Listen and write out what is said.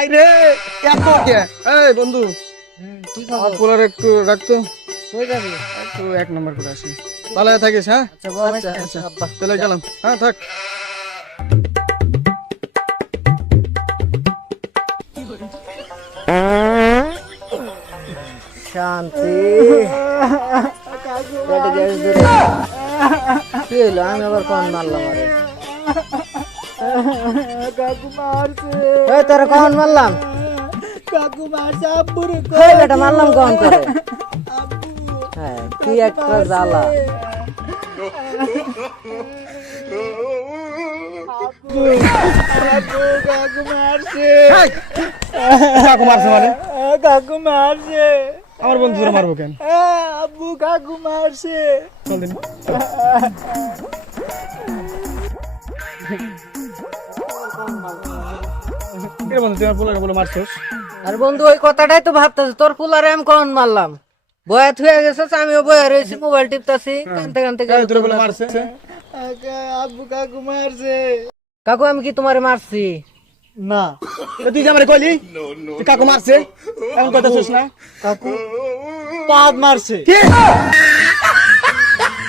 ভাই রে এত কে এই বন্ধু কি আমার খবর? পোলার একটু রাখতো কই যাবি? একটু 1 নম্বর করে আসি ভালো থাকিস হ্যাঁ আচ্ছা বস। আচ্ছা আচ্ছা আব্বা চলে গেলাম হ্যাঁ থাক শান্তি। পেটে গ্যাস ধরে কি হইলো? আমি আবার কখন মারলাম আরে? কাকু মারছে এই তোরা কখন মারলাম? কাকু মারছে আব্বুরে এই বেটা মারলাম কখন করে? হ্যাঁ কি একটা জ্বালা। কাকু মারছে এই, কাকু মারছে মানে কাকু মারছে আমার বন্ধুরা মারবো কেন আব্বু কাকু মারছে চল দিন কে বন্ধু তোমার পোলারে বলে মারছস আর বন্ধু ওই কথাটাই তো ভাবতেছি, তোর ফুলারে আমি কখন মারলাম? বয়া থুয়ে গেছিস, আমিও বয়া রয়েছি, মোবাইল টিপতাছি, কানতে কানতে এই তোরে বলে মারছে আব্বু কাকু মারছে কাকু আমি কি তোমারে মারছি? না তুই যে আমারে কইলি তুই কাকু মারছে এমন কথা শুস না কাকু পাদ মারছে কি